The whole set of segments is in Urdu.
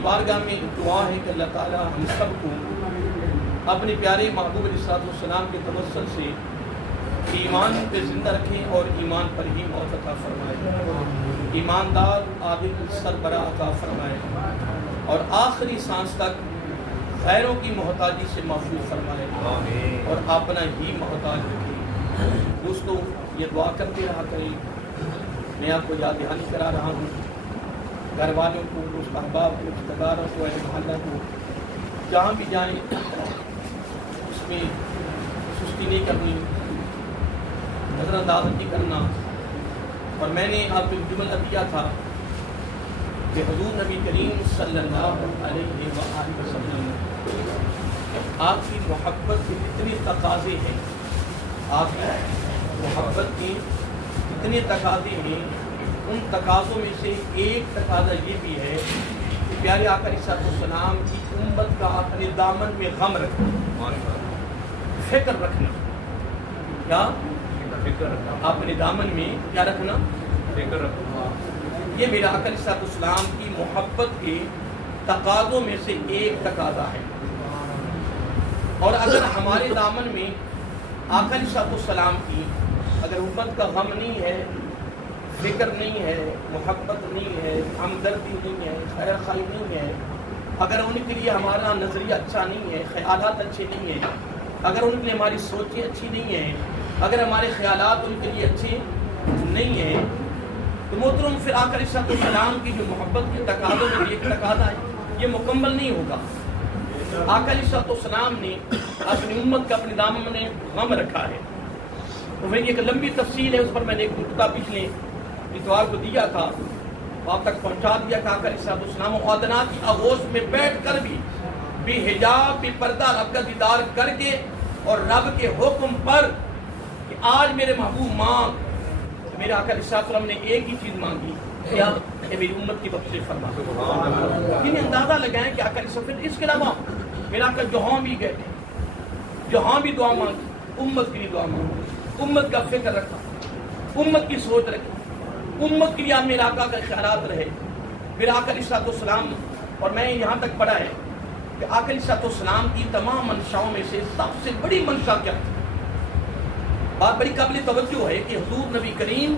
کی بارگاہ میں دعا ہے کہ اللہ تعالیٰ ہم سب کو اپنے پیارے محبوب علیہ السلام کے توسل سے ایمان پہ زندہ رکھیں اور ایمان پر ہی موت عطا فرمائے، ایماندار عادل سربراہ عطا فرمائے اور آخری سانس تک غیروں کی محتاجی سے محفوظ فرمائے اور اپنا ہی محتاج رکھے۔ دوستو یہ دعا کرتے رہا کریں، میں آپ کو یاد دہانی کرا رہا ہوں، گھر والوں کو، دوست احباب کو، رشتہ داروں کو، اہل محلہ کو، جہاں بھی جائیں اس میں سستی نہیں کرنی، نظر انداز نہیں کرنا۔ اور میں نے آپ کو جملہ دیا تھا کہ حضور نبی کریم صلی اللہ علیہ وآلہ وسلم آپ کی محبت کے اتنے تقاضے ہیں، آپ کی محبت کے اتنے تقاضے ہیں، ان تقاضوں میں سے ایک تقاضا یہ بھی ہے کہ پیارے آقا علیہ السلام کی امت کا اپنے دامن میں غم رکھنا، فکر رکھنا۔ کیا اپنے دامن میں کیا رکھنا؟ فکر رکھنا۔ یہ میرا آقا علیہ السلام کی محبت کے تقاضوں میں سے ایک تقاضا ہے۔ اور اگر ہمارے دامن میں آقا علیہ السلام کی اگر امت کا غم نہیں ہے، فکر نہیں ہے، محبت نہیں ہے، ہمدردی نہیں ہے، خیر خواہی نہیں ہے، اگر ان کے لیے ہمارا نظریہ اچھا نہیں ہے، خیالات اچھے نہیں ہیں، اگر ان کے لیے ہماری سوچیں اچھی نہیں ہیں، اگر ہمارے خیالات ان کے لیے اچھے نہیں ہیں، تو محترم پھر آقا علیہ السلام کی جو محبت کے تقاضوں میں ایک تقاضا ہے، یہ مکمل نہیں ہوگا۔ آقا علیہ السلام نے اپنی امت کا اپنے دامن میں غم رکھا ہے۔ تو میری ایک لمبی تفصیل ہے، اس پر میں نے ایک نقطہ پچھلے اتوار کو دیا تھا، آپ تک پہنچا دیا کہ آقا علیہ السلام ادنا کی آغوش میں بیٹھ کر بھی بے حجاب بے پردہ رب کا دیدار کر کے اور رب کے حکم پر کہ آج میرے محبوب مانگ، میرے آقا علیہ السلام نے ایک ہی چیز مانگی، کیا کہ میری امت کی بخشش فرما۔ انہیں اندازہ لگائیں کہ آقا علیہ السلام اس کے علاوہ میرا آقا جہاں بھی گئے، جہاں بھی دعا مانگی، امت کے لیے دعا مانگی، امت کا فکر رکھا، امت کی سوچ رکھی، امت کے لیے میرے آقا کا خیالات رہے۔ میرے آقا علیہ السلام، اور میں یہاں تک پڑھا ہے کہ آقا علیہ السلام کی تمام منشاؤں میں سے سب سے بڑی منشا کیا تھی؟ بات بڑی قابل توجہ ہے کہ حضور نبی کریم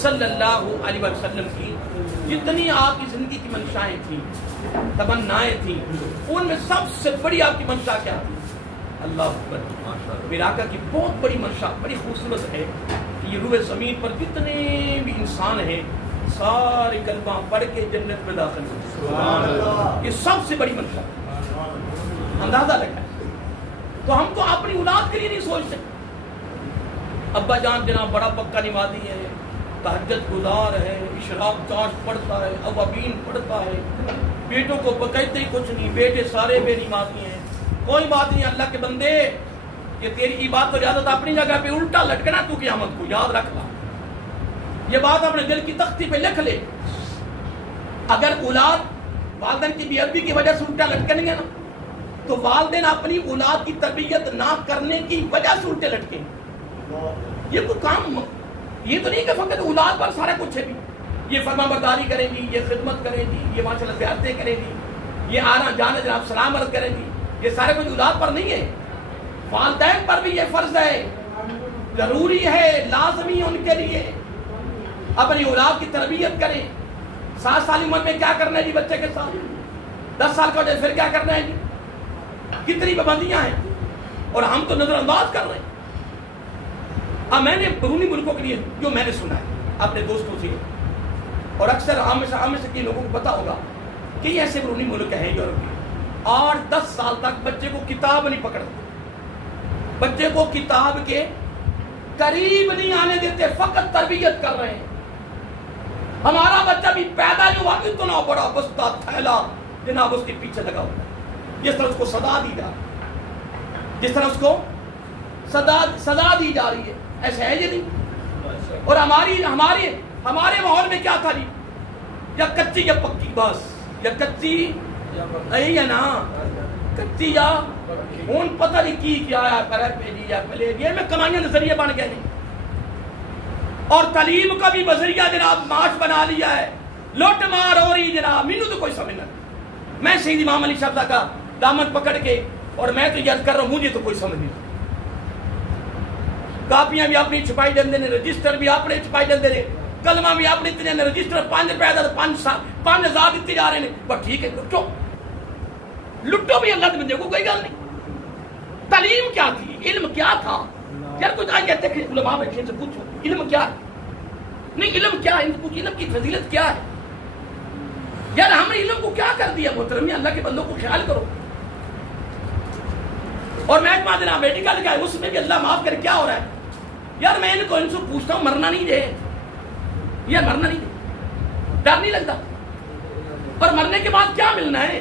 صلی اللہ علیہ وسلم کی جتنی آپ کی زندگی کی منشائیں تھیں، تمنائیں تھیں، ان میں سب سے بڑی آپ کی منشا کیا تھی؟ اللہ اکبر۔ میرے آقا کی بہت بڑی منشا بڑی خوبصورت ہے کہ یہ روح زمین پر جتنے بھی انسان ہیں سارے کلمہ پڑھ کے جنت میں داخل ہوں، یہ سب سے بڑی منشا۔ اندازہ لگا تو ہم تو اپنی اولاد کے لیے نہیں سوچتے۔ ابا جان جناب بڑا پکا نمازی ہے، تہجد گزار ہے، اشراق چاش پڑھتا ہے، اوابین پڑھتا ہے، بیٹوں کو کہتے ہی کچھ نہیں، بیٹے سارے بے نمازی ہیں، کوئی بات نہیں اللہ کے بندے، یہ تیری بات تو زیادہ اپنی جگہ پہ الٹا لٹکنا تو قیامت کو یاد رکھنا، یہ بات اپنے دل کی تختی پہ لکھ لے۔ اگر اولاد والدین کی بے ادبی کی وجہ سے الٹا لٹکیں گے نا، تو والدین اپنی اولاد کی تربیت نہ کرنے کی وجہ سے الٹے لٹکیں۔ یہ کوئی کام، یہ تو نہیں کہ فقط اولاد پر سارا کچھ ہے بھی، یہ فرما برداری کریں گی، یہ خدمت کریں گی، یہ ماشاءاللہ زیارتیں کریں گی، یہ آنا جانا جناب سلام عرض کریں گی، یہ سارے کچھ اولاد پر نہیں ہے، والدین پر بھی یہ فرض ہے، ضروری ہے، لازمی ان کے لیے اپنی اولاد کی تربیت کریں۔ 7 سال عمر میں کیا کرنا ہے جی بچے کے ساتھ، 10 سال کا پھر کیا کرنا ہے جی، کتنی پابندیاں ہیں اور ہم تو نظر انداز کر رہے ہیں۔ اب میں نے بیرونی ملکوں کے لیے جو میں نے سنا ہے اپنے دوستوں سے، اور اکثر عام سے کئی لوگوں کو پتا ہوگا کہ یہ ایسے بیرونی ملک ہیں یورپ کے، 8-10 سال تک بچے کو کتاب نہیں پکڑتے، بچے کو کتاب کے قریب نہیں آنے دیتے، فقط تربیت کر رہے ہیں۔ ہمارا بچہ بھی پیدا نہیں ہوا اتنا بڑا بستہ تھیلا جناب اس کے پیچھے لگا ہوتا ہے، جس طرح اس کو سزا دی جا رہی ہے، جس طرح اس کو سزا دی جا رہی ہے، ایسے ہے یہ نہیں۔ اور ہمارے ماحول میں کیا تھا جی، یا کچی یا پکی، بس یا کچی ہے نا، کچی یا ہون پتہ نہیں کی کیا ہے کرے پہ جی یا پلے یہ میں کمائیاں نظریہ بن گئے نہیں، اور تعلیم کا بھی نظریہ جناب معاش بنا لیا ہے، لوٹ مار ہو رہی جناب، مینوں تو کوئی سمجھ نہیں۔ میں شہید امام علی شاہ کا دامن پکڑ کے اور میں تو یاد کر رہا ہوں مجھے تو کوئی سمجھ نہیں. کاپیاں بھی اپنی چھپائی دے نے, رجسٹر بھی اپنے چھپائی دے نے, کلمہ بھی اپنے اتنے نے, رجسٹر 5 روپے دا 5,000 دیتے جا رہے ہیں. بس ٹھیک ہے لٹو بھی اللہ کے بندے کو, کوئی گل نہیں. تعلیم کیا تھی, علم کیا تھا یار؟ کچھ آئیں کہتے ہیں علماء بیٹھے سے پوچھو علم کیا ہے, نہیں علم کیا ہے, علم کی فضیلت کیا ہے یار؟ ہم نے علم کو کیا کر دیا محترم؟ اللہ کے بندوں کو خیال کرو. اور محکمہ جناب میڈیکل کا ہے, اس میں بھی اللہ معاف کرے کیا ہو رہا ہے یار؟ میں ان سے پوچھتا ہوں مرنا نہیں دے یا مرنا نہیں دے, ڈر نہیں لگتا؟ اور مرنے کے بعد کیا ملنا ہے؟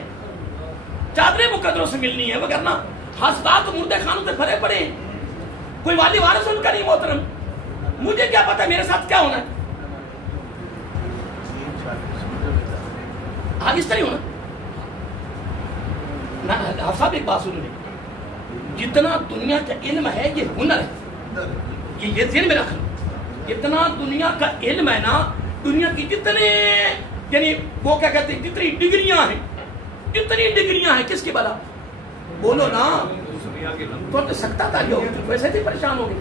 چادریں مقدروں سے ملنی ہے, وگرنہ ہسپتال تو مردے خانوں سے بھرے پڑے ہیں, کوئی والی وارث ان کا نہیں محترم. مجھے کیا پتا میرے ساتھ کیا ہونا ہے؟ آج اس طرح ہونا نا. صاحب ایک بات سنو, جتنا دنیا کا علم ہے یہ ہنر ہے, یہ ذہن میں رکھ لو. جتنا دنیا کا علم ہے نا, دنیا کی جتنے یعنی وہ کیا کہتے ہیں جتنی ڈگریاں ہیں کس کی بلا بولو نا, تو سکتا تھا جو ویسے بھی پریشان ہو گئے.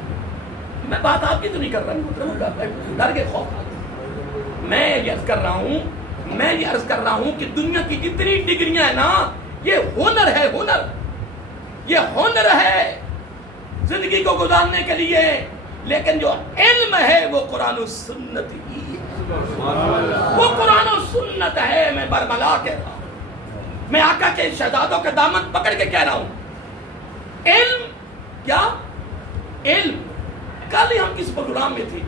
میں بات آپ کی تو نہیں کر رہا, ڈر کے خوف. میں یہ عرض کر رہا ہوں کہ دنیا کی جتنی ڈگریاں ہیں نا یہ ہنر ہے, یہ ہنر ہے زندگی کو گزارنے کے لیے. لیکن جو علم ہے وہ قرآن و سنت ہی ہے, وہ قرآن و سنت ہے. میں برملا کہہ رہا ہوں, میں آقا کے شہزادوں کے دامن پکڑ کے کہہ رہا ہوں. علم کیا علم, کل ہی ہم کس پروگرام میں تھے,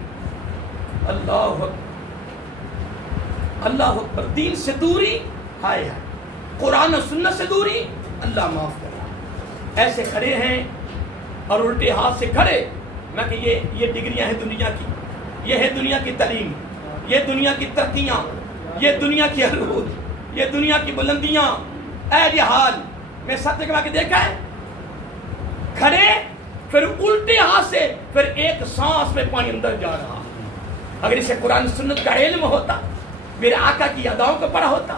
اللہ اکبر, دین سے دوری ہائے ہائے, قرآن و سنت سے دوری اللہ معاف کر رہا. ایسے کھڑے ہیں اور الٹے ہاتھ سے کھڑے. میں کہ یہ ڈگریاں ہیں دنیا کی, یہ ہے دنیا کی تعلیم, یہ دنیا کی ترقیاں, یہ دنیا کی عروج, یہ دنیا کی بلندیاں. اے یہ حال میں سب جگہ کے دیکھا ہے, کھڑے پھر الٹے ہاتھ سے پھر ایک سانس میں پانی اندر جا رہا. اگر اسے قرآن سنت کا علم ہوتا, میرے آقا کی اداؤں کو پڑھا ہوتا,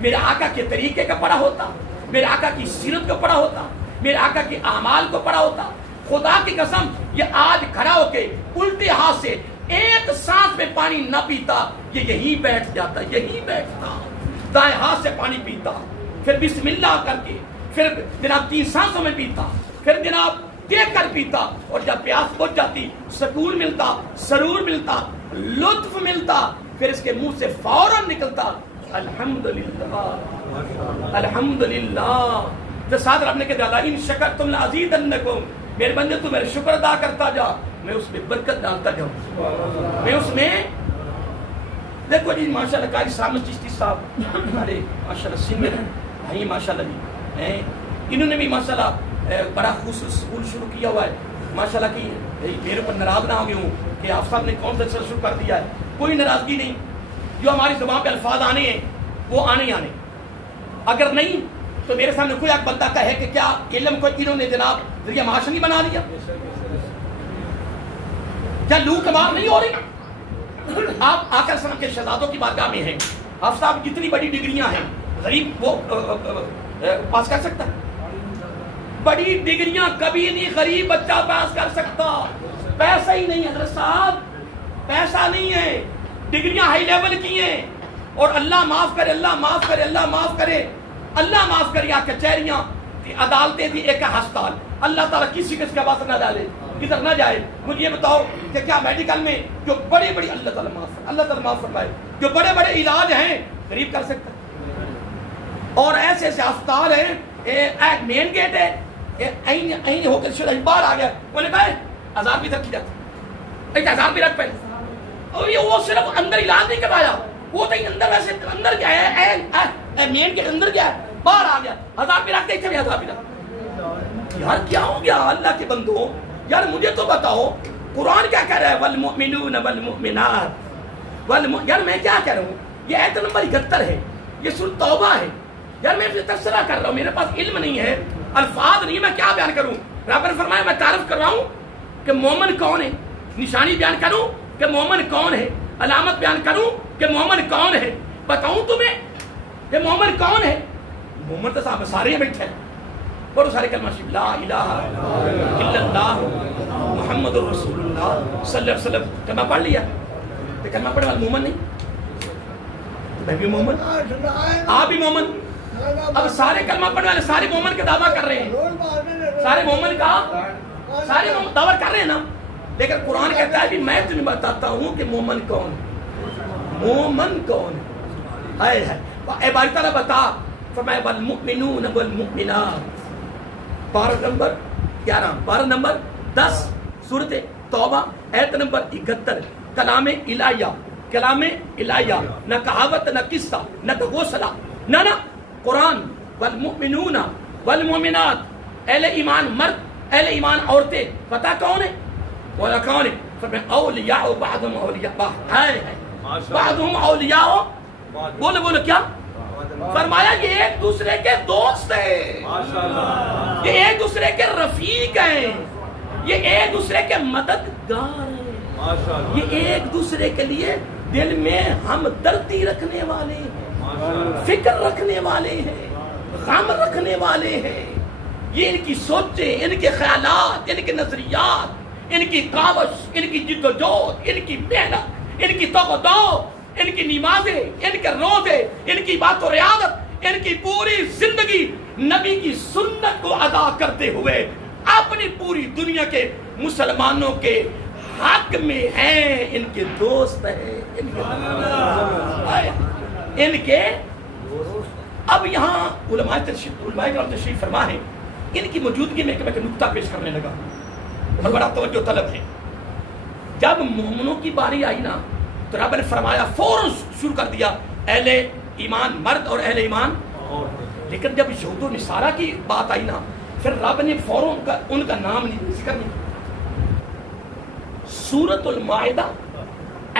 میرے آقا کے طریقے کا پڑھا ہوتا, میرے آقا کی سیرت کو پڑھا ہوتا, میرے آقا کے اعمال کو پڑھا ہوتا, خدا کی قسم یہ آج کھڑا ہو کے الٹے ہاتھ سے ایک سانس میں پانی نہ پیتا, یہ یہیں بیٹھ جاتا, یہیں بیٹھتا, دائیں ہاتھ سے پانی پیتا, پھر بسم اللہ کر کے, پھر جناب 3 سانسوں میں پیتا, پھر جناب دیکھ کر پیتا, اور جب پیاس بجھ جاتی سکون ملتا, سرور ملتا, لطف ملتا, پھر اس کے منہ سے فوراً نکلتا الحمدللہ الحمدللہ. تو ساتھ رب نے کہا ان شکرتم لازیدنکم, میرے بندے تو میرے شکر ادا کرتا جا, میں اس میں برکت ڈالتا جاؤں. میں اس میں دیکھو جی ماشاءاللہ قاری سامد چشتی صاحب ہمارے ماشاءاللہ سینئر بھائی ماشاءاللہ جی, انہوں نے بھی ماشاءاللہ بڑا خصوصی اسکول شروع کیا ہوا ہے ماشاءاللہ. کی میرے اوپر ناراض نہ ہو گئے ہوں کہ آپ صاحب نے کون سا شروع کر دیا ہے, کوئی ناراضگی نہیں. جو ہماری زبان پہ الفاظ آنے ہیں وہ آنے, اگر نہیں تو میرے سامنے کوئی ایک بندہ کہے کہ کیا علم کو انہوں نے جناب ذریعہ معاش نہیں بنا لیا, کیا لو کمار نہیں ہو رہی؟ آپ آ کر سلام کے شہزادوں کی بارگاہ میں ہیں, آپ صاحب جتنی بڑی ڈگریاں ہیں غریب وہ پاس کر سکتا ہے؟ بڑی ڈگریاں کبھی نہیں غریب بچہ پاس کر سکتا. پیسہ ہی نہیں حضرت صاحب, پیسہ نہیں ہے, ڈگریاں ہائی لیول کی ہیں. اور اللہ معاف کرے, اللہ معاف کرے, اللہ معاف کرے, اللہ معاف کرے. کچہریاں عدالتیں تھی, ایک ہسپتال, اللہ تعالیٰ کسی کس کے پاس نہ ڈالے, ادھر نہ جائے. مجھے یہ بتاؤ کہ کیا میڈیکل میں جو بڑے بڑی اللہ تعالیٰ معاف فرمائے, جو بڑے بڑے علاج ہیں غریب کر سکتا؟ اور ایسے ایسے ہسپتال ہیں, ایک مین گیٹ ہے این ہو کر باہر آ گیا, انہوں نے کہا 1000 بھی رکھی جاتی, 1000 بھی رکھ پہلے. اور وہ صرف اندر علاج نہیں کروایا, وہ تو اندر ویسے اندر گیا ہے, مین گیٹ اندر گیا ہے, باہر آ گیا, 1000 بھی رکھتے, 1000 بھی رکھ. یار کیا ہو گیا اللہ کے بندو؟ یار مجھے تو بتاؤ قرآن کیا کہہ رہا ہے, والمؤمنون والمؤمنات یار میں کیا کہہ رہا ہوں, یہ آیت نمبر 71 ہے, یہ سورۃ توبہ ہے. یار میں تبصرہ کر رہا ہوں, میرے پاس علم نہیں ہے, الفاظ نہیں, میں کیا بیان کروں؟ رب نے فرمایا میں تعارف کر رہا ہوں کہ مومن کون ہے, نشانی بیان کروں کہ مومن کون ہے, علامت بیان کروں کہ مومن کون ہے, بتاؤں تمہیں کہ مومن کون ہے. مومن تو صاحب سارے بیٹھے ہیں، بڑو سارے کلمہ شریف لا الہ الا اللہ محمد رسول اللہ صلی اللہ علیہ وسلم کلمہ پڑھ لیا، تو کلمہ پڑھنے والا مومن نہیں؟ میں بھی مومن، آپ بھی مومن۔ اب سارے کلمہ پڑھنے والے سارے مومن کا دعویٰ کر رہے ہیں، سارے مومن کا سارے دعویٰ کر رہے ہیں نا، لیکن قرآن کہتا ہے کہ میں تمہیں بتاتا ہوں کہ مومن کون ہے، مومن کون ہے۔ اے باری تعالیٰ بتا، فرمایا والمؤمنون والمؤمنات، پارہ نمبر 11، پارہ نمبر 10 سورۃ توبہ آیت نمبر 71، کلام الہیہ، کلام الہیہ، نہ کہاوت نہ قصہ نہ تغوصلہ، نہ قرآن۔ والمؤمنون والمؤمنات، اہل ایمان مرد اہل ایمان عورتیں، پتہ کون ہے؟ بولا کون ہے؟ فرمایا اولیاء بعضهم اولیاء بعض، بعضهم اولیاء، بولے بولے کیا؟ فرمایا یہ ایک دوسرے کے دوست ہیں، یہ ایک دوسرے کے رفیق ہیں، یہ ایک دوسرے کے مددگار ہیں، یہ ایک دوسرے کے لیے دل میں ہمدردی رکھنے والے ہیں، فکر رکھنے والے ہیں، غم رکھنے والے ہیں۔ یہ ان کی سوچیں، ان کے خیالات، ان کے نظریات، ان کی کاوش، ان کی جد و جہد، ان کی محنت، ان کی توقع دو، ان کی نمازیں، ان کے روزے، ان کی بات و ریاضت، ان کی پوری زندگی نبی کی سنت کو ادا کرتے ہوئے اپنی پوری دنیا کے مسلمانوں کے حق میں ہیں، ان کے دوست ہیں، ان کے اب یہاں علماء کرام تشریف فرما ہے، ان کی موجودگی میں ایک نکتہ پیش کرنے لگا اور بڑا توجہ طلب ہے۔ جب مومنوں کی باری آئی نا تو رب نے فرمایا فوراً شروع کر دیا اہل ایمان مرد اور اہل ایمان، لیکن جب یہود و نصارہ کی بات آئی نا پھر رب نے فوراً ان کا نام نہیں ذکر نہیں۔ سورۃ المائدہ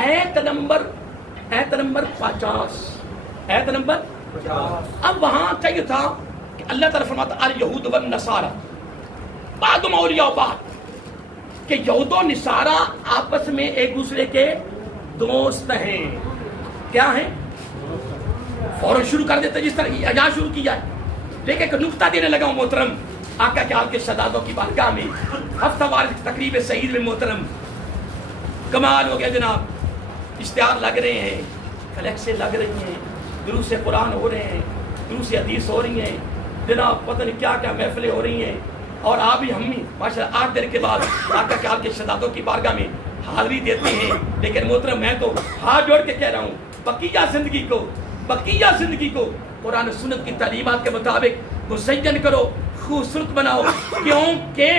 آیت نمبر 50، آیت نمبر 50۔ اب وہاں چاہیے تھا کہ اللہ تعالیٰ فرماتا الیہود والنصارى بعضهم اولیاء بعض، کہ یہود و نصارہ آپس میں ایک دوسرے کے دوست ہیں۔ کیا ہیں؟ فوراً شروع کر دیتے جس طرح یہاں شروع کیا ہے، لیکن ایک نکتہ دینے لگا ہوں محترم آقا کے آپ کے شہزادوں کی بارگاہ میں، ہفتہ وار تقریب سعید میں محترم کمال ہو گیا جناب، اشتہار لگ رہے ہیں، فلیکسیں لگ رہی ہیں، دروس قرآن ہو رہے ہیں، دروس حدیث ہو رہی ہیں جناب، پتہ نہیں کیا کیا محفلیں ہو رہی ہیں، اور آپ ہی ہم بھی ماشاءاللہ 8 دن کے بعد آقا کے آپ کے شہزادوں کی بارگاہ میں حاضری دیتے ہیں۔ لیکن محترم میں تو ہاتھ جوڑ کے کہہ رہا ہوں بقیہ زندگی کو قرآن و سنت کی تعلیمات کے مطابق مزین کرو، خوبصورت بناؤ، کیونکہ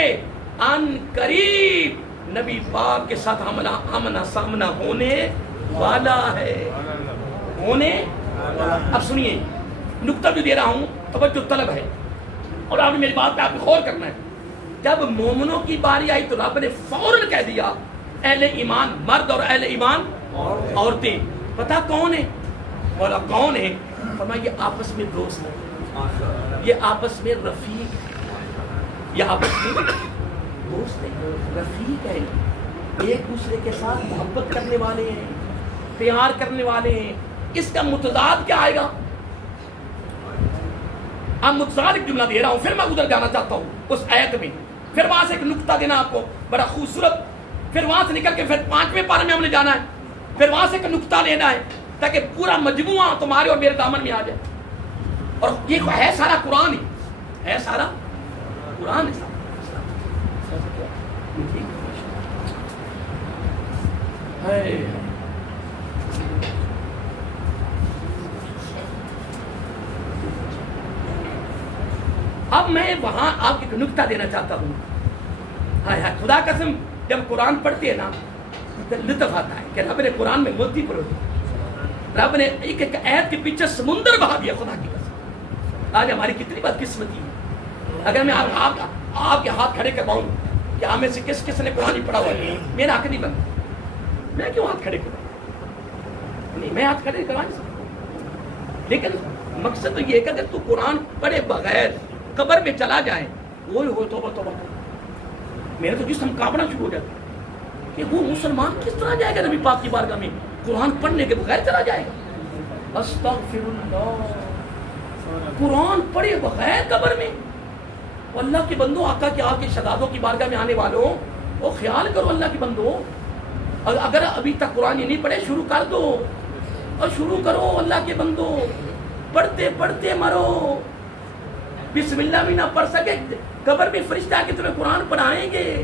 ان قریب نبی پاک کے ساتھ آمنا سامنا ہونے والا ہے، ہونے۔ اب سنیے نکتہ جو دے رہا ہوں توجہ طلب ہے، اور آپ نے میری بات پہ آپ کو غور کرنا ہے۔ جب مومنوں کی باری آئی تو رب نے فوراً کہہ دیا اہل ایمان مرد اور اہل ایمان عورتیں، پتہ کون ہے؟ بولا کون ہے؟ فرمایا یہ آپس میں دوست ہیں، یہ آپس میں رفیق ہیں، یہ آپس میں دوست ہیں، رفیق ہیں، ایک دوسرے کے ساتھ محبت کرنے والے ہیں، پیار کرنے والے ہیں۔ اس کا متضاد کیا آئے گا؟ اب متضاد ایک جملہ دے رہا ہوں، پھر میں ادھر جانا چاہتا ہوں اس آیت میں، پھر وہاں سے ایک نکتہ دینا آپ کو بڑا خوبصورت، پھر وہاں سے نکل کے پھر 5ویں پارے میں ہم نے جانا ہے، پھر وہاں سے ایک نکتہ لینا ہے تاکہ پورا مجموعہ تمہارے اور میرے دامن میں آ جائے۔ اور یہ ہے سارا قرآن ہی ہے، سارا قرآن ہے۔ اب میں وہاں آپ کو ایک نکتہ دینا چاہتا ہوں۔ ہائے ہائے خدا قسم، جب قرآن پڑھتے ہیں نا لطف آتا ہے کہ رب نے قرآن میں موتی پڑھو دی، رب نے ایک ایک آیت کے پیچھے سمندر بہا دیا۔ خدا کی قسم آج ہماری کتنی بدقسمتی ہے۔ اگر میں آپ کے ہاتھ کھڑے کرواؤں کہ آپ میں سے کس کس نے قرآن ہی پڑھا ہوا ہے، میرا حق نہیں بنتا، میں کیوں ہاتھ کھڑے کراؤں؟ نہیں، میں ہاتھ کھڑے کروا نہیں سکتا، لیکن مقصد تو یہ ہے کہ اگر تو قرآن پڑھے بغیر قبر میں چلا جائے، وہ ہو توبہ توبہ، میرا تو جسم کانپنا شروع ہو جاتا کہ وہ مسلمان کس طرح جائے گا نبی پاک کی بارگاہ میں قرآن پڑھنے کے بغیر چلا جائے گا۔ استغفر اللہ قرآن پڑھے بغیر قبر میں. اللہ کے بندو، آقا کے آپ کے شہزادوں کی بارگاہ میں آنے والوں، وہ خیال کرو اللہ کے بندو. اگر ابھی تک قرآن یہ نہیں پڑھے، شروع کر دو اور شروع کرو اللہ کے بندو. پڑھتے پڑھتے مرو. بسم اللہ بھی نہ پڑھ سکے، قبر میں فرشتہ آ کے تمہیں قرآن پڑھائیں گے.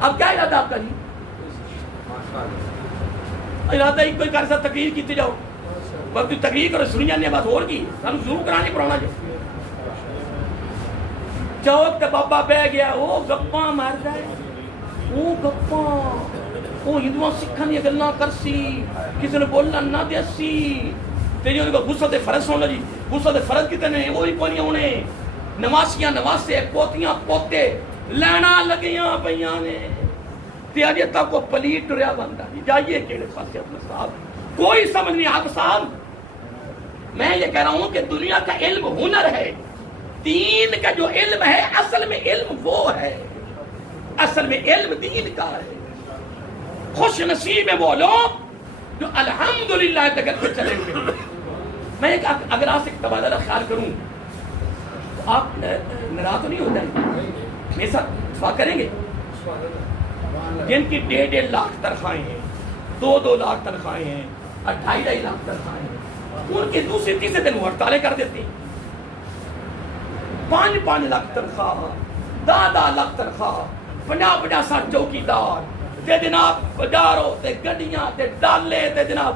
اب کیا ارادہ آپ کا جی؟ ارادہ ہی کوئی کر سکتا تقریر کیتے جاؤ، بس تو تقریر کرو، سنی جانے بات اور کی سانو شروع کرانے پڑھانا جو. چوک تے بابا بہ گیا، وہ گپاں مار جائے، وہ گپاں، وہ ہندوؤں سکھاں دی گلاں کرسی، کسی نے بولنا نہ دیسی. تے جو غسل دے فرض ہونا جی، غسل دے فرض کتنے وہی کوئی نہیں ہونے. نواسیاں نواسے، پوتیاں پوتے لینا لگیاں پیاں نے. تے اجے تک کو پلیٹ ٹریا بندا جی. جائیے کیڑے پاسے اپنے صاحب، کوئی سمجھ نہیں آپ صاحب. میں یہ کہہ رہا ہوں کہ دنیا کا علم ہنر ہے، دین کا جو علم ہے اصل میں علم وہ ہے، اصل میں علم دین کا ہے. خوش نصیب ہے وہ لوگ جو الحمدللہ جگت پہ چلے ہوئے. میں اگر آپ سے تبادلہ خیال کروں تو آپ ناراض تو نہیں ہو جائیں؟ میرے ساتھ اتفاق کریں گے؟ جن کی 1.5 لاکھ تنخواہیں ہیں، 2 لاکھ تنخواہیں ہیں، 2.5 لاکھ تنخواہیں ہیں، ان کے دوسرے تیسرے دن وہ ہڑتالیں کر دیتے ہیں. 5 لاکھ تنخواہ، 10 لاکھ تنخواہ، 50 چوکیدار، تے جناب بازاروں تے گڈیاں تے ڈالے تے جناب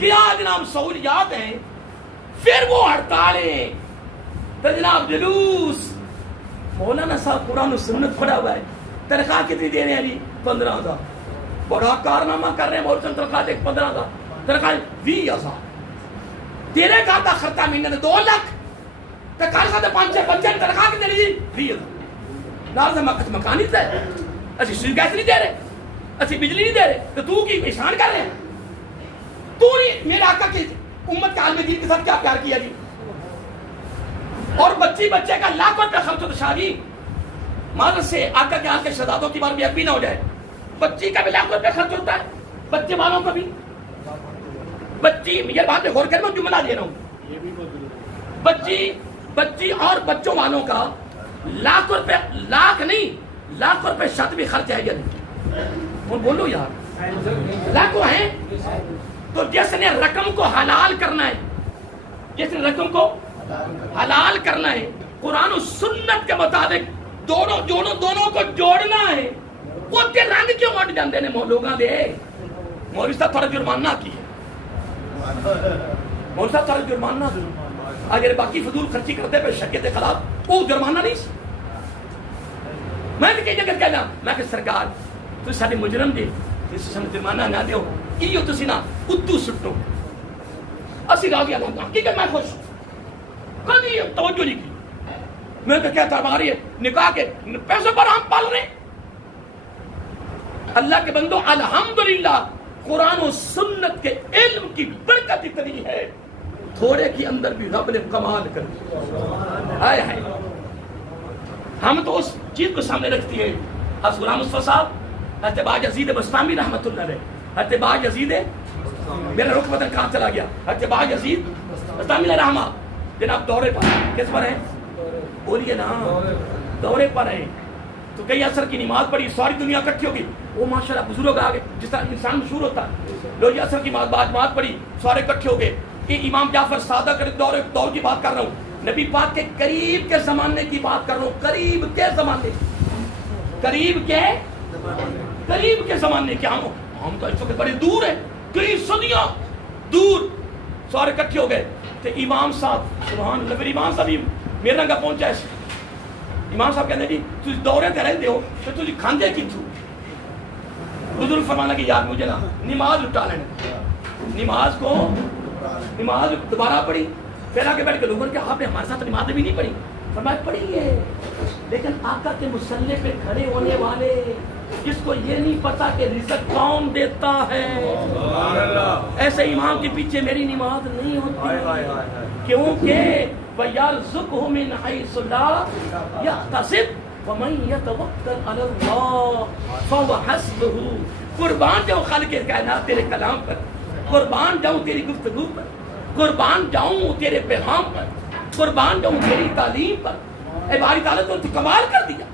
کیا جناب سہولیات ہیں. پھر وہ ہڑتالیں تے جناب جلوس. مولانا صاحب قرآن و سنت پڑھا ہوا ہے، تنخواہ کتنی دے رہے ہیں جی؟ 15,000. بڑا کارنامہ کر رہے ہیں، بہت تنخواہ دے 15,000، تنخواہ 20,000. تیرے کھاتا خرچہ مہینے 2 لاکھ، تو کار ساتھ 5-6 بچے تنخواہ کتنے جی؟ 20,000. نال سے مکان نہیں دے رہے، اسی سوئی گیس نہیں دے رہے، اسی بجلی نہیں دے رہے، تو کی احسان کر رہے ہیں؟ تو نہیں میرے آقا کی امت کے عالم دین کے ساتھ کیا پیار کیا جی؟ اور بچے کا لاکھوں روپے خرچ ہوتا شادی مادر سے آقا کے آن کے شہزادوں کی بار بھی اب بھی نہ ہو جائے. بچی کا بھی لاکھوں روپے خرچ ہوتا ہے، بچے والوں کا بھی. بچی یہ بات میں غور کر میں جملہ دے رہا ہوں، بچی اور بچوں والوں کا لاکھ روپے، لاکھ نہیں لاکھ روپے شت بھی خرچ ہے یا نہیں؟ بولو یار، لاکھوں ہیں. تو جس نے رقم کو حلال کرنا ہے، جس نے رقم کو حلال کرنا ہے، قرآن و سنت کے مطابق دونوں کو جوڑنا ہے، وہ تے رنگ کیوں اٹھ جاندے نے لوگاں دے؟ مولوی صاحب تھوڑا جرمانہ کی مولوی صاحب تھوڑا جرمانہ اگر باقی فضول خرچی کرتے پہ شریعت کے خلاف، وہ جرمانہ نہیں سی. میں کئی جگہ کہنا میں کہ سرکار تو سارے مجرم دے اس سن جرمانہ نہ دیو، ایو تسی نا اتو سٹو اسی راضی اللہ. حقیقت میں خوش کبھی توجہ نہیں کی. میں تو کہتا ہماری نکاح کے پیسوں پر ہم پال رہے ہیں. اللہ کے بندو الحمدللہ قرآن و سنت کے علم کی برکت اتنی ہے، تھوڑے کی اندر بھی رب نے کمال کر دیا. آئے ہیں ہم تو اس چیز کو سامنے رکھتی ہے. حضرت غلام مصطفیٰ صاحب، حضرت باج یزید بستامی رحمۃ اللہ علیہ، حضرت باج یزید میرا رخ بدل کہاں چلا گیا، حضرت باج یزید بستامی رحمہ جناب دورے پر، کس پر ہیں؟ بولیے نا، دورے پر ہیں. تو کئی عصر کی نماز پڑھی، ساری دنیا اکٹھی ہوگی، وہ ماشاءاللہ بزرگ آ گئے جس طرح انسان مشہور ہوتا ہے. لو جی عصر کی نماز پڑھی، سارے اکٹھے ہو گئے. یہ امام جعفر صادق کے دور کی بات کر رہا ہوں، نبی پاک کے قریب کے زمانے کی بات کر رہا ہوں، قریب کے زمانے کے. ہم تو اس وقت بڑے دور ہیں، کئی صدیاں دور. سارے اکٹھے ہو گئے تو امام صاحب سبحان اللہ، پھر امام صاحب میرے رنگا پہنچا ہے. امام صاحب کہتے ہیں جی تھی دورے تے رہتے ہو تو تھی کھاندے کی تھو. بزرگ فرمانا کہ یار مجھے نا نماز لٹا لینا، نماز دوبارہ پڑھی. پھر آگے بیٹھ کے لوگوں نے کہا آپ نے ہمارے ساتھ نماز بھی نہیں پڑھی. فرمایا پڑھی ہے، لیکن آقا کے مصلی پہ کھڑے ہونے والے جس کو یہ نہیں پتا کہ رزق کون دیتا ہے، ایسے امام کے پیچھے میری نماز نہیں ہوتی. کیونکہ وَيَرْزُقْهُ مِنْ حَيْثُ لَا يَحْتَسِبُ وَمَنْ يَتَوَكَّلْ عَلَى اللَّهِ فَهُوَ حَسْبُهُ. قربان جاؤں خالق کائنات تیرے کلام پر، قربان جاؤں تیری گفتگو پر، قربان جاؤں تیرے پیغام پر، قربان جاؤں تیری تعلیم پر۔ اے باری تعالیٰ تو کمال کر دیا،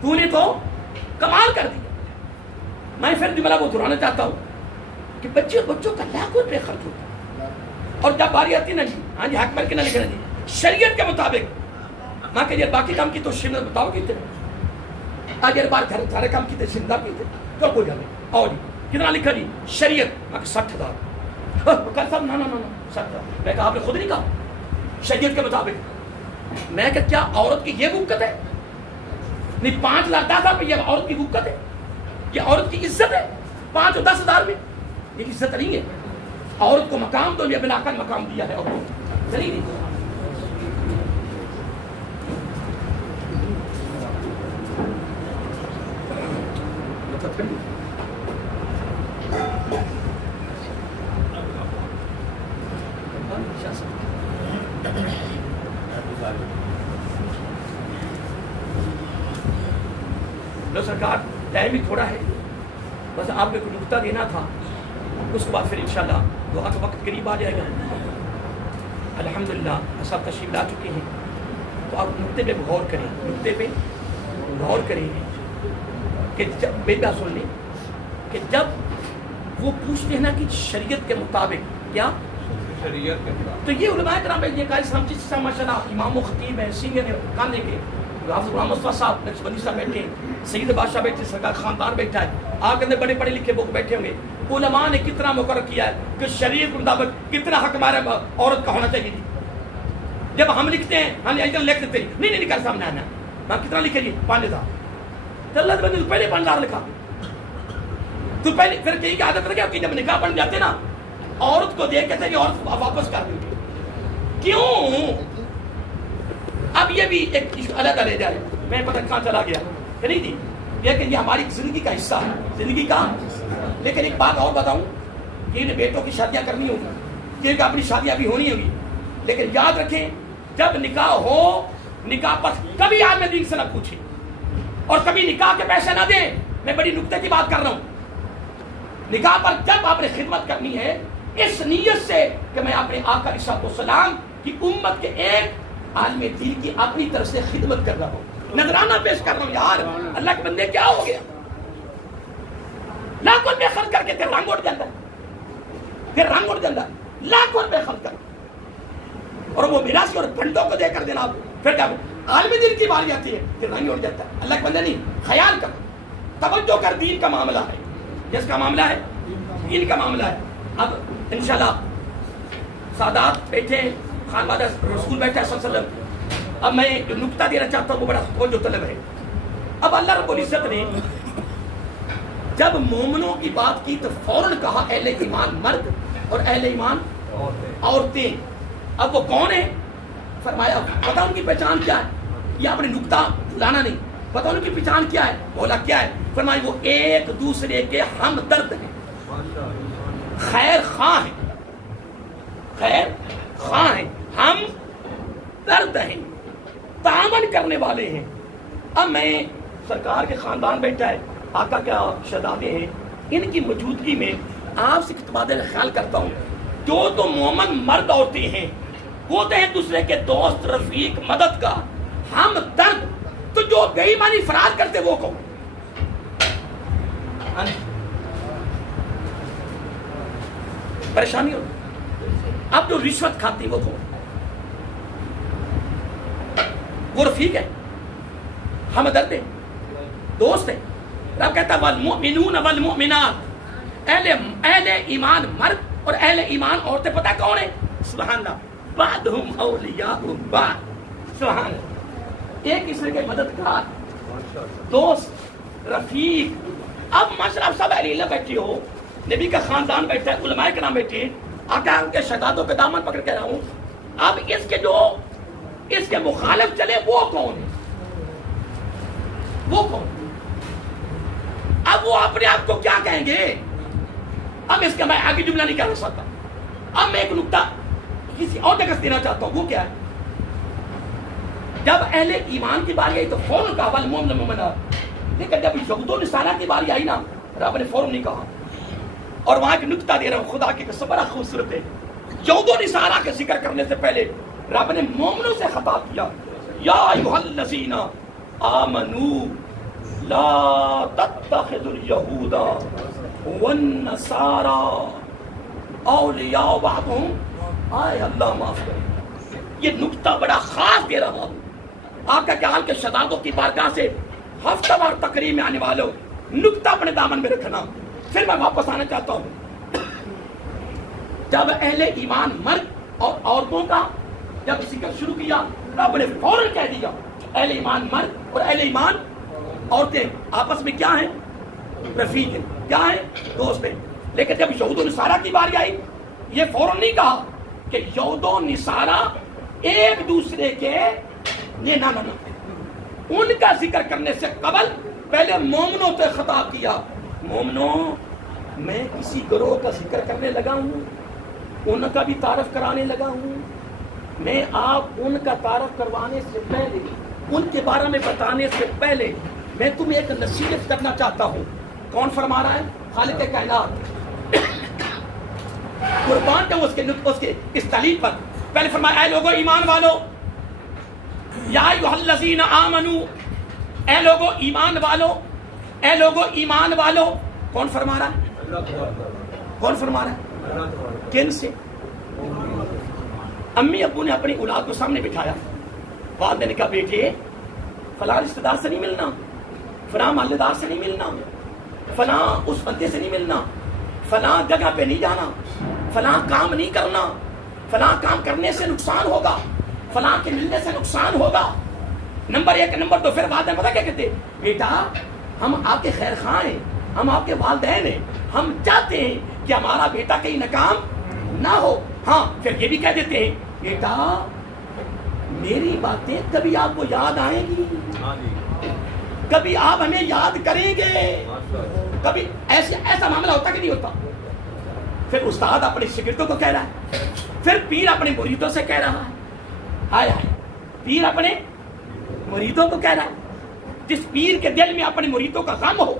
تو نے تو کمال کر دیا۔ میں پھر جملہ وہ دہرانا چاہتا ہوں کہ بچوں کا لاکھوں روپے خرچ ہوتا ہے، اور جب باری آتی نا جی ہاں جی حق پر کے نہ لکھنا جی شریعت کے مطابق ماں کہ یہ باقی کام کی تو شریعت بتاؤ کتنے آج یہ بار گھر سارے کام کیتے شردا کیتے تو کوئی جانے اور جی کتنا لکھا جی شریعت ماں کہ 60,000 کل صاحب نا 60,000 میں کہا آپ نے خود نہیں کہا شریعت کے مطابق۔ میں کہ کیا عورت کی یہ وقت ہے؟ نہیں 5 لاکھ 10 ہزار یہ عورت کی وقت ہے، یہ عورت کی عزت ہے 5 اور 10 ہزار میں؟ یہ عزت نہیں ہے۔ عورت کو مقام دو، یہ بنا کر مقام دیا ہے عورت کو، صحیح نہیں؟ لو سرکار ٹائم بھی تھوڑا ہے، بس آپ نے کوئی نقطہ دینا تھا، اس کے بعد پھر انشاءاللہ دعا کا وقت قریب آ جائے گا۔ الحمدللہ صاحب تشریف لا چکے ہیں، تو آپ نقطے پہ غور کریں، نقطے پہ غور کریں کہ جب میری بات سن لیں کہ جب وہ پوچھتے ہیں نا کہ شریعت کے مطابق کیا شریعت کے مطابق، تو یہ علماء کرام یہ قائد اسلام جس سے ماشاءاللہ امام و خطیب ہیں، سینئر کانے کے حافظ غلام مصطفیٰ صاحب نقشبندی صاحب بیٹھے ہیں، سید بادشاہ بیٹھے، سرکار خاندان بیٹھا ہے، آگے اندر بڑے پڑھے لکھے لوگ بیٹھے ہوں گے۔ علماء نے کتنا مقرر کیا ہے کہ شریعت کے مطابق کتنا حق ہمارے عورت کا ہونا چاہیے جی۔ جب ہم لکھتے ہیں ہم لکھ دیتے ہیں نہیں کر سامنے آنا ہاں کتنا لکھے جی 5,000 تو اللہ نے پہلے 5,000 لکھا، تو پہلے پھر کہیں کی عادت رکھے کہ جب نکاح بن جاتے نا عورت کو دیکھ کہتے ہیں عورت واپس کر دیں گے، کیوں؟ اب یہ بھی ایک الگ لے جائے، میں پتہ کہاں چلا گیا کہ نہیں جی، لیکن یہ ہماری زندگی کا حصہ ہے، زندگی کا۔ لیکن ایک بات اور بتاؤں کہ ان بیٹوں کی شادیاں کرنی ہوگی، کیونکہ اپنی شادیاں بھی ہونی ہوگی، لیکن یاد رکھیں جب نکاح ہو نکاح پر کبھی آپ نے دین سے نہ پوچھیں اور کبھی نکاح کے پیسے نہ دیں۔ میں بڑی نکتے کی بات کر رہا ہوں، نکاح پر جب آپ نے خدمت کرنی ہے اس نیت سے کہ میں اپنے آقا علیہ السلام کی امت کے ایک عالم دین کی اپنی طرف سے خدمت کر رہا ہوں، نذرانہ پیش کر رہا ہوں۔ یار اللہ کے بندے کیا ہو گیا، لاکھوں روپے خرچ کر کے تیرے رنگ اڑ جاتا ہے، تیرے رنگ اڑ جاتا ہے، لاکھوں روپے خرچ کر اور وہ میراثی اور بھنڈوں کو دے کر دینا، پھر کیا عالم دین کی باری آتی ہے پھر رنگ اڑ جاتا ہے۔ اللہ کے بندے نہیں، خیال کر، توجہ کر، دین کا معاملہ ہے، جس کا معاملہ ہے دین کا معاملہ ہے۔ اب انشاءاللہ سادات بیٹھے، خانوادہ رسول بیٹھا صلی اللہ علیہ وسلم۔ اب میں جو نقطہ دینا چاہتا ہوں وہ بڑا توجہ طلب ہے۔ اب اللہ رب العزت نے جب مومنوں کی بات کی تو فوراً کہا اہل ایمان مرد اور اہل ایمان عورتیں۔ اب وہ کون ہیں؟ فرمایا پتہ ان کی پہچان کیا ہے، یہ اپنے نقطہ بھلانا نہیں، پتہ ان کی پہچان کیا ہے، بولا کیا ہے؟ فرمایا وہ ایک دوسرے کے ہمدرد ہیں، خیر خواہ ہیں، خیر خواہ ہیں، ہم درد ہیں، تعاون کرنے والے ہیں۔ اب میں سرکار کے خاندان بیٹھا ہے، آقا کیا شہزادے ہیں، ان کی موجودگی میں آپ سے تبادلہ خیال کرتا ہوں، جو تو مومن مرد عورتیں ہیں وہ تو ایک دوسرے کے دوست، رفیق، مددگار، ہم درد، تو جو بے ایمانی فرار کرتے وہ کون؟ پریشانی ہو، اب جو رشوت کھاتی وہ کون؟ وہ رفیق ہے، ہم درد ہیں، دوست ہیں۔ رب کہتا ہے والمؤمنون والمؤمنات، اہل ایمان مرد اور اہل ایمان عورتیں پتہ کون ہیں؟ سبحان اللہ، بعضهم اولیاء بعض، سبحان اللہ، ایک دوسرے کے مددگار، دوست، رفیق۔ اب ماشاءاللہ سب اہل اللہ بیٹھے ہو، نبی کا خاندان بیٹھا ہے، علماء کرام بیٹھے ہیں، آقا ان کے شہزادوں کے دامن پکڑ کے رہا ہوں۔ اب اس کے مخالف چلے وہ کون ہے؟ وہ کون؟ اب وہ اپنے آپ کو کیا کہیں گے؟ اب اس کا میں آگے جملہ نہیں کہہ سکتا۔ اب میں ایک نقطہ کسی اور جگہ سے دینا چاہتا ہوں، وہ کیا ہے؟ جب اہل ایمان کی باری آئی تو فوراً کہا والمؤمنون والمؤمنات، لیکن جب یہود و نصارہ کی باری آئی نا رب نے فوراً نہیں کہا۔ اور وہاں ایک نقطہ دے رہا ہوں، خدا کی قسم بڑا خوبصورت ہے۔ یہود و نصارہ کے ذکر کرنے سے پہلے رب نے مومنوں سے خطاب کیا، یا ایھا الذین آمنوا لا تتخذوا اليہود والنصارى اولیاء بعضهم، آئے اللہ معاف کرے، یہ نکتہ بڑا خاص دے رہا ہوں۔ آقا کے حال کے شہزادوں کی بارگاہ سے ہفتہ وار تقریب میں آنے والوں، نکتہ اپنے دامن میں رکھنا۔ پھر میں واپس آنا چاہتا ہوں، جب اہل ایمان مرد اور عورتوں کا جب ذکر شروع کیا، رب نے فوراً کہہ دیا اہل ایمان مرد اور اہل ایمان عورتیں آپس میں کیا ہیں؟ رفیق ہیں، کیا ہیں؟ دوست ہیں۔ لیکن جب یہود و نصارہ کی باری آئی، یہ فوراً نہیں کہا کہ یہود و نصارہ ایک دوسرے کے نہ ان کا ذکر کرنے سے قبل پہلے مومنوں سے خطاب کیا۔ مومنوں، میں کسی گروہ کا ذکر کرنے لگا ہوں، ان کا بھی تعارف کرانے لگا ہوں، میں آپ ان کا تعارف کروانے سے پہلے، ان کے بارے میں بتانے سے پہلے میں تمہیں ایک نصیحت کرنا چاہتا ہوں۔ کون فرما رہا ہے؟ خالق کائنات، قربان جاؤں اس کے اس تعلیم پر۔ پہلے فرمایا اے لوگو ایمان والو، یا ایھا الذین آمنو، اے لوگو ایمان والو، اے لوگو ایمان والو۔ کون فرما رہا ہے؟ کون فرما رہا ہے؟ کن سے؟ امی ابو نے اپنی اولاد کو سامنے بٹھایا، والد نے کہا بیٹے فلاں رشتہ دار سے نہیں ملنا، فلاں محلے سے نہیں ملنا، فلاں اس بندے سے نہیں ملنا، فلاں جگہ پہ نہیں جانا، فلاں کام نہیں کرنا، فلاں کام کرنے سے نقصان ہوگا، فلاں کے ملنے سے نقصان ہوگا۔ نمبر ایک۔ نمبر دو، پھر والدین پتہ کیا کہتے؟ بیٹا ہم آپ کے خیر خواہ ہیں، ہم آپ کے والدین ہیں، ہم چاہتے ہیں کہ ہمارا بیٹا کہیں ناکام نہ ہو۔ ہاں پھر یہ بھی کہہ دیتے ہیں بیٹا میری باتیں کبھی آپ کو یاد آئیں گی، کبھی آپ ہمیں یاد کریں گے، کبھی ایسا معاملہ ہوتا کہ نہیں ہوتا؟ پھر استاد اپنے شاگردوں کو کہہ رہا ہے، پھر پیر اپنے مریدوں سے کہہ رہا ہے، ہائے ہائے، پیر اپنے مریدوں کو کہہ رہا ہے۔ جس پیر کے دل میں اپنے مریدوں کا غم ہو،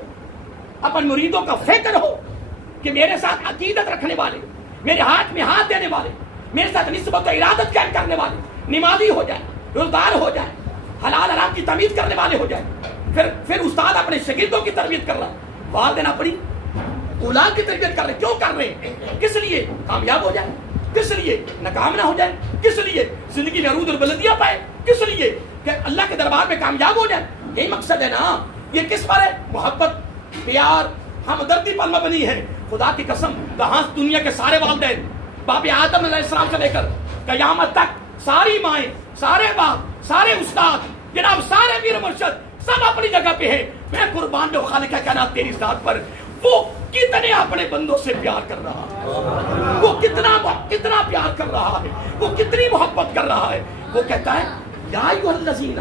اپنے مریدوں کا فکر ہو کہ میرے ساتھ عقیدت رکھنے والے، میرے ہاتھ میں ہاتھ دینے والے، میرے ساتھ نسبت و ارادت قائم کرنے والے نمازی ہو جائے، روزدار ہو جائے، حلال حرام کی تمیز کرنے والے ہو جائے۔ پھر استاد اپنے شاگردوں کی تربیت کر رہا ہے، والدین اپنی اولاد کی تربیت کر رہے، کیوں کر رہے ہیں؟ کس لیے؟ کامیاب ہو جائے، کس لیے؟ ناکام نہ ہو جائے، کس لیے؟ زندگی میں عروج اور بلندیاں پائے، کس لیے؟ کہ اللہ کے دربار میں کامیاب ہو جائے۔ یہی مقصد ہے نا۔ یہ کس پر ہے؟ محبت، پیار، ہمدردی پر مبنی ہے۔ خدا کی قسم، کہاں دنیا کے سارے والدین، باپ آدم علیہ السلام سے لے کر قیامت تک، ساری مائیں، سارے باپ، سارے استاد، جناب سارے پیر مرشد، سب اپنی جگہ پہ ہیں۔ میں قربان جو خالق کائنات تیری ذات پر، وہ کتنے اپنے بندوں سے پیار کر رہا ہے، وہ کتنا پیار کر رہا ہے، وہ کتنی محبت کر رہا ہے۔ وہ کہتا ہے یا ایھا الذین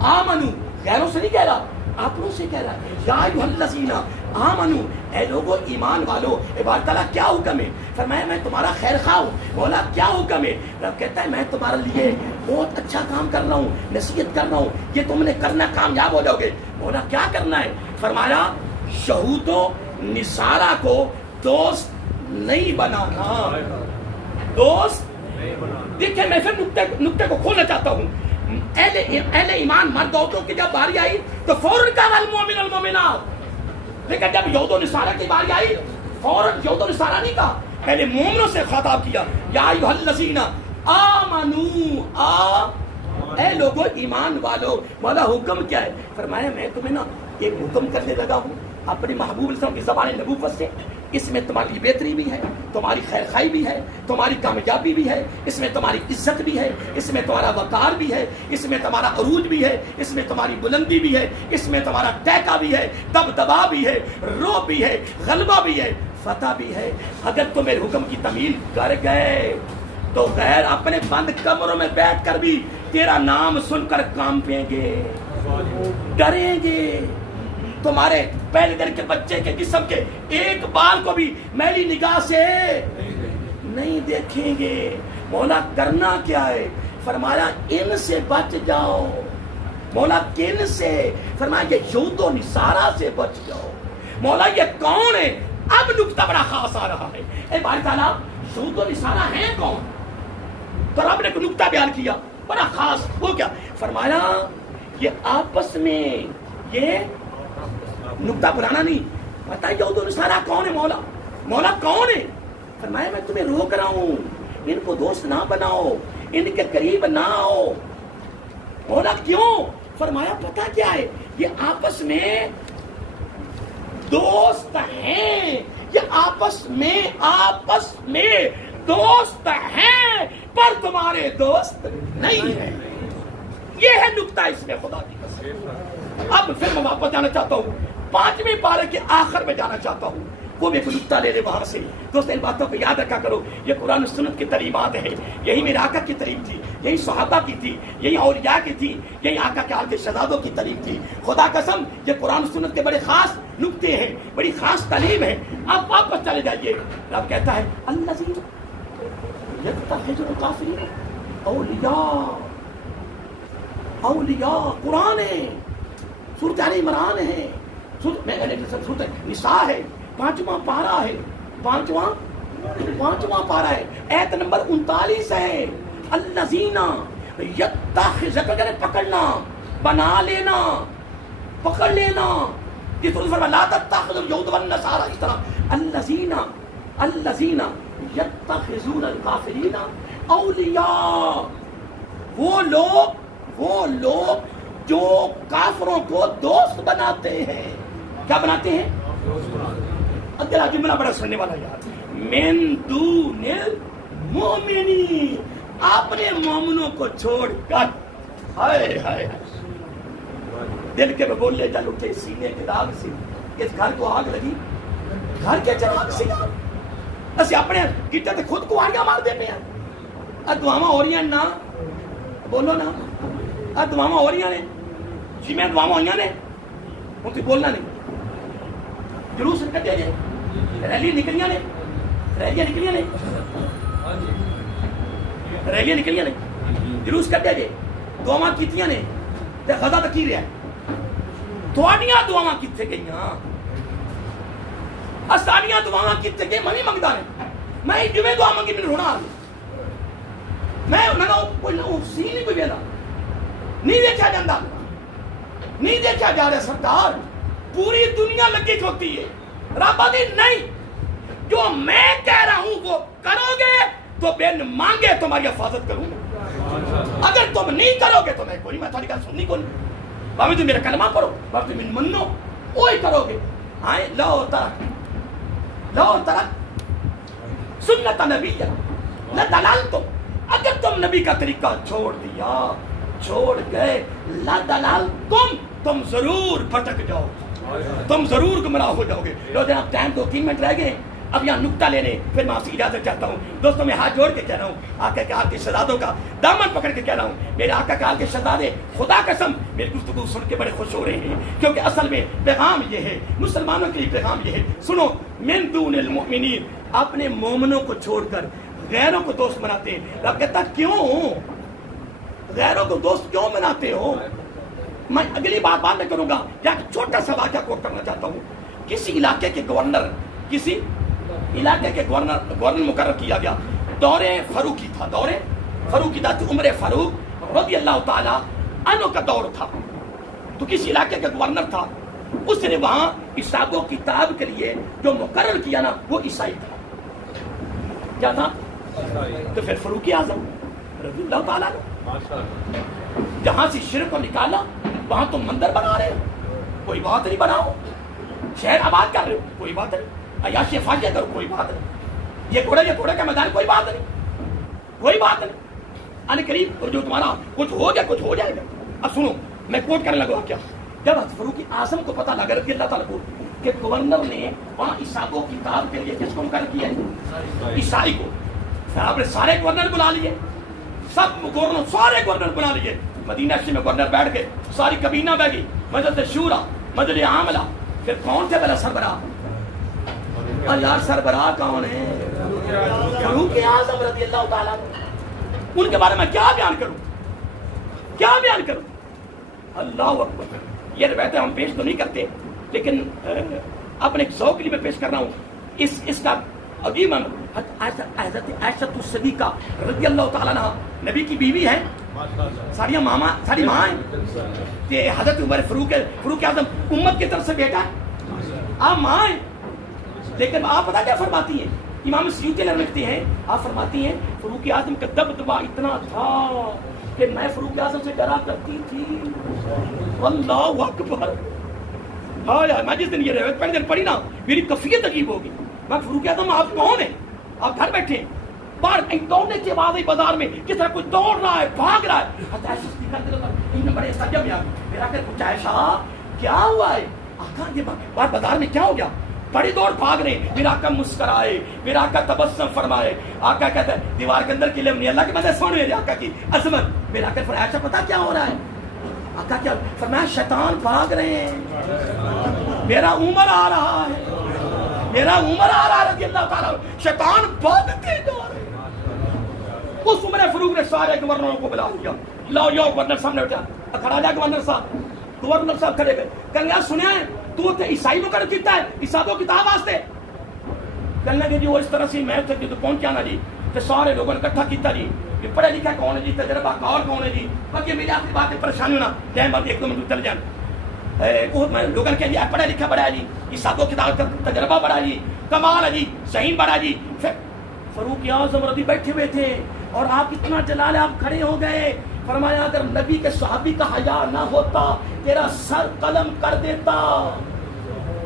آمنو، غیروں سے نہیں کہہ رہا، آپنوں سے کہہ رہا ہے، یا ایھا الذین آمنو، اے لوگو ایمان والو۔ عبارت تعالیٰ کیا حکم ہے؟ فرمایا میں تمہارا خیر خواہ ہوں۔ مولا کیا حکم ہے؟ رب کہتا ہے میں تمہارے لیے بہت اچھا کام کر رہا ہوں، نصیحت کر رہا ہوں، یہ تم نے کرنا، کامیاب ہو جاؤ گے۔ مولا کیا کرنا ہے؟ فرمایا یہود و نصارہ کو دوست نہیں بنانا، دوست۔ دیکھیں میں پھر نقطے کو کھولنا چاہتا ہوں۔ اہل ایمان مرد عورتوں کی جب باری آئی تو فوراً کہا المؤمن المؤمنات، لیکن جب یہود و نصارہ کی باری آئی فوراً یہود و نصارہ نہیں کہا، پہلے مومنوں سے خطاب کیا، یا ایھا الذین آمنو، اے لوگو ایمان والو۔ مولا حکم کیا ہے؟ فرمایا میں تمہیں نا ایک حکم کرنے لگا ہوں اپنے محبوب السلام کی زبان نبوت سے، اس میں تمہاری بہتری بھی ہے، تمہاری خیر خواہی بھی ہے، تمہاری کامیابی بھی ہے، اس میں تمہاری عزت بھی ہے، اس میں تمہارا وقار بھی ہے، اس میں تمہارا عروج بھی ہے، اس میں تمہاری بلندی بھی ہے، اس میں تمہارا ٹیکا بھی ہے، دبدبا بھی ہے، روب بھی ہے، غلبہ بھی ہے، فتح بھی ہے۔ اگر تم میرے حکم کی تعمیل کر گئے تو غیر اپنے بند کمروں میں بیٹھ کر بھی تیرا نام سن کر کانپیں گے، ڈریں گے، تمہارے پہلے دن کے بچے کے جسم کے ایک بال کو بھی میلی نگاہ سے نہیں دیکھیں گے۔ مولا کرنا کیا ہے؟ فرمایا ان سے بچ جاؤ۔ مولا کن سے؟ فرمایا یہ یہود و نصارہ سے بچ جاؤ۔ مولا یہ کون ہے؟ اب نقطہ بڑا خاص آ رہا ہے۔ اے باری تعالیٰ یہود و نصارہ ہیں کون؟ تو رب نے ایک نکتہ بیان کیا بڑا خاص، وہ کیا فرمایا؟ یہ آپس میں، یہ نکتہ بلانا نہیں، پتہ یہود و نصارہ کون ہے؟ مولا، مولا کون ہے؟ فرمایا میں تمہیں روک رہا ہوں، ان کو دوست نہ بناؤ، ان کے قریب نہ آؤ۔ مولا کیوں؟ فرمایا پتہ کیا ہے، یہ آپس میں دوست ہیں، یہ آپس میں دوست ہیں، پر تمہارے دوست نہیں ہیں۔ یہ ہے نکتہ اس میں، خدا کی قسم۔ اب پھر میں واپس جانا چاہتا ہوں، 5ویں پارے کے آخر میں جانا چاہتا ہوں، وہ بھی نکتہ لے لے وہاں سے۔ دوست ان باتوں کو یاد رکھا کرو، یہ قرآن و سنت کی تعلیمات ہیں، یہی میرے آقا کی تعلیم تھی، یہی صحابہ کی تھی، یہی اولیاء کی تھی، یہی آقا کے آل کے شہزادوں کی تعلیم تھی۔ خدا قسم یہ قرآن و سنت کے بڑے خاص نکتے ہیں، بڑی خاص تعلیم ہے۔ آپ واپس چلے جائیے، رب کہتا ہے الذین یتخذون الکافرین اولیاء، قرآن ہے، سورۃ آل عمران ہے، سورۃ نساء ہے، 5واں پارہ ہے، 5واں پارہ ہے، ایت نمبر 39 ہے۔ الذین یتخذون، پکڑنا، بنا لینا، پکڑ لینا، یہ تو فرمایا لا تتخذوا اليہود والنصارى، اس طرح الذین یتخذون الکافرین اولیاء، وہ لوگ جو کافروں کو دوست بناتے ہیں۔ کیا بناتے ہیں؟ اگلا جملہ بڑا سننے والا یاد، من دون المؤمنین، اپنے مومنوں کو چھوڑ کر۔ ہائے ہائے، دل کے بگولے جل اٹھے سینے کے داغ سے، اس گھر کو آگ لگی، گھر کے چراغ سے اسی اپنے گٹے تے خود کو آگیا مار دیتے ہیں۔ دعاواں ہو رہی ہیں نا، بولو نا، دعاواں ہو رہی ہیں، جی میں دعاواں ہوئی نے، ان کی بولنا نہیں، جلوس کٹے جائے، ریلیاں نکلیاں نے، جلوس کٹے جائے، دعاواں کیتیاں نے، تے غزہ تک کی رہا ہے، تھوڑیاں دعاواں کتے گئیاں، اسانیاں دعاواں کتے گئے، میں نہیں منگتا نے، میں جویں دعا منگی میں رونا آ گیا، میں کوئی سی نہیں کوئی بینا، نہیں دیکھا جاندہ، نہیں دیکھا جا رہا سرکار، پوری دنیا لگی کھوتی ہے، رب آدھی نہیں، جو میں کہہ رہا ہوں وہ کرو گے تو بن مانگے تمہاری حفاظت کروں گا، اگر تم نہیں کرو گے تو میں کوئی، میں تمہاری گل سننی کوئی نہیں، باوی تم میرا کلمہ پڑھو، باوی تم منو، وہی کرو گے۔ آئے لو ترک سنت نبی لدللتم، اگر تم نبی کا طریقہ چھوڑ دیا، چھوڑ گئے، لدللتم، تم ضرور بھٹک جاؤ، تم ضرور گمراہ ہو جاؤ گے۔ لو جناب ٹائم 2-3 منٹ رہ گئے، اب یہاں نکتہ لینے پھر میں آپ سے اجازت چاہتا ہوں۔ دوستوں میں ہاتھ جوڑ کے کہہ رہا ہوں، آقا کے آل کے شہزادوں کا دامن پکڑ کے کہہ رہا ہوں، میرے آقا کے آل کے شہزادے خدا قسم میری گفتگو سن کے بڑے خوش ہو رہے ہیں، کیونکہ اصل میں پیغام یہ ہے، مسلمانوں کے لیے پیغام یہ ہے، سنو، من دون المؤمنین، اپنے مومنوں کو چھوڑ کر غیروں کو دوست بناتے ہیں۔ رب کہتا کیوں غیروں کو دوست کیوں بناتے ہو؟ میں اگلی بات بعد میں کروں گا، یا ایک چھوٹا سا واقعہ کوٹ کرنا چاہتا ہوں۔ کسی علاقے کے گورنر مقرر کیا گیا، دور فاروقی تھا، دور فاروقی تھا، عمر فاروق رضی اللہ تعالی عنہ کا دور تھا، تو کسی علاقے کا گورنر تھا، اس نے وہاں حساب و کتاب کے لیے جو مقرر کیا نا وہ عیسائی تھا، کیا تھا؟ تو پھر فاروق اعظم رضی اللہ تعالیٰ عنہ جہاں سے شرک کو نکالا، وہاں تم مندر بنا رہے ہو، کوئی بات نہیں، بناؤ، شہر آباد کر رہے ہو، کوئی بات نہیں، عیاشی فاجعہ کرو، کوئی بات نہیں، یہ کوڑے کا میدان، کوئی بات نہیں، آنے قریب جو تمہارا کچھ ہو جائے گا۔ اب سنو، میں کوٹ کرنے لگا کیا، جب فاروق اعظم کو پتہ لگا رضی اللہ تعالیٰ کو کہ گورنر نے وہاں حساب و کتاب کے لیے کس کو مقرر کیا ہے؟ عیسائی کو، پھر آپ نے سارے گورنر بلا لیے، سارے گورنر بنا لیے، مدینہ شریف میں گورنر بیٹھ کے ساری کابینہ بیٹھی، مجلس شورا، مجلس عاملہ، پھر کون تھے بلا سربراہ؟ یار سربراہ کون ہے؟ فاروق اعظم رضی اللہ تعالیٰ، ان کے بارے میں کیا بیان کروں؟ اللہ اکبر، یہ روایتیں ہم پیش تو نہیں کرتے، لیکن اپنے ایک ذوق کے لیے میں پیش کر رہا ہوں، اس کا عجیب حضرت عائشہ الصدیقہ رضی اللہ تعالیٰ عنہ نبی کی بیوی ہے، ساری ماں ہیں کہ حضرت عمر فاروق اعظم امت کی طرف سے بیٹا ہے، آپ ماں ہیں، لیکن آپ پتہ کیا فرماتی ہیں؟ امام سیوطی لکھتے ہیں، آپ فرماتی ہیں فاروق اعظم کا دبدبہ اتنا تھا کہ میں فاروق اعظم سے ڈرا کرتی تھی۔ اللہ اکبر! ہاں، میں جس دن یہ روایت پہلے دن پڑھی نا میری کیفیت عجیب ہوگی۔ میں فاروق اعظم آپ کون ہیں؟ آپ گھر بیٹھے باہر دوڑنے کی آواز آئی بازار میں، کس طرح کوئی دوڑ رہا ہے، بھاگ رہا ہے، بڑے سجم میں میرا کہ کچھ عائشہ کیا ہوا ہے؟ آقا یہ بازار میں کیا ہو گیا؟ بڑی دوڑ بھاگ رہے، میرا آقا مسکرائے، میرا آقا تبسم فرمائے، آقا کہتا ہے دیوار کے اندر قلعے نہیں، اللہ کے بندے سن میرے آقا کی عظمت۔ میرا آقا فرمایا عائشہ پتہ کیا ہو رہا ہے؟ آقا کیا فرمایا شیطان بھاگ رہے ہیں، میرا عمر آ رہا ہے، میرا عمر آ رہا ہے رضی اللہ تعالیٰ، شیطان بھاگتے جا رہے ہیں۔ اس عمر فاروق نے سارے گورنروں کو بلا لیا، لاؤ یو گورنر سامنے بیٹھا، کھڑا جا گورنر صاحب۔ گورنر صاحب کھڑے گئے، کہنے لگا سنیا ہے تو عیسائی کو کر دیتا ہے حساب و کتاب واسطے؟ کہنے لگے جی وہ اس طرح سے میں تک جو پہنچا نا جی کہ سارے لوگوں نے اکٹھا کیتا جی، یہ پڑھے لکھا کون ہے جی، تجربہ کار کون ہے جی، باقی میری آخری بات ہے پریشانی ہونا ٹائم بعد ایک دو منٹ چل جان لوگوں نے کہا جی پڑھا لکھا بڑا ہے جی، حساب و کتاب کا تجربہ بڑا جی، کمال ہے جی، ذہین بڑا جی۔ فاروق اعظم رضی بھائی بیٹھے ہوئے تھے اور آپ اتنا جلال ہے، آپ کھڑے ہو گئے، فرمایا اگر نبی کے صحابی کا حیا نہ ہوتا تیرا سر قلم کر دیتا۔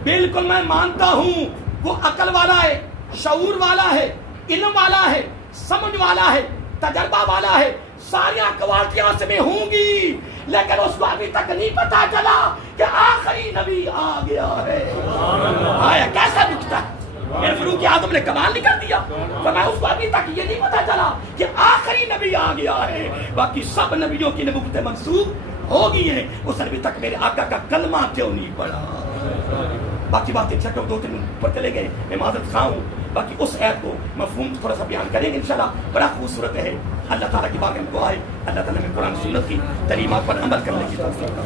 بالکل میں مانتا ہوں وہ عقل والا ہے، شعور والا ہے، علم والا ہے، سمجھ والا ہے، تجربہ والا ہے، ساری کوالٹیاں اس میں ہوں گی، لیکن اس کو ابھی تک نہیں پتا چلا کہ آخری نبی آ گیا ہے۔ آیا کیسا دکھتا ہے؟ میرے فاروق اعظم نے کمال نہیں کر دیا، فرمایا اس کو ابھی تک یہ نہیں پتا چلا کہ آخری نبی آ گیا ہے، باقی سب نبیوں کی نبوتیں منسوخ ہو گئی ہیں، اس ابھی تک میرے آقا کا کلمہ کیوں نہیں پڑھا؟ باقی باتیں چھٹو دو تین پر چلے گئے، میں معذرت خواہ ہوں، باقی اس آیت کو مفہوم تھوڑا سا بیان کریں گے انشاءاللہ، بڑا خوبصورت ہے۔ اللہ تعالیٰ کی بارگاہ میں دعا ہے اللہ تعالیٰ میں قرآن سنت کی تعلیمات پر عمل کرنے کی توفیق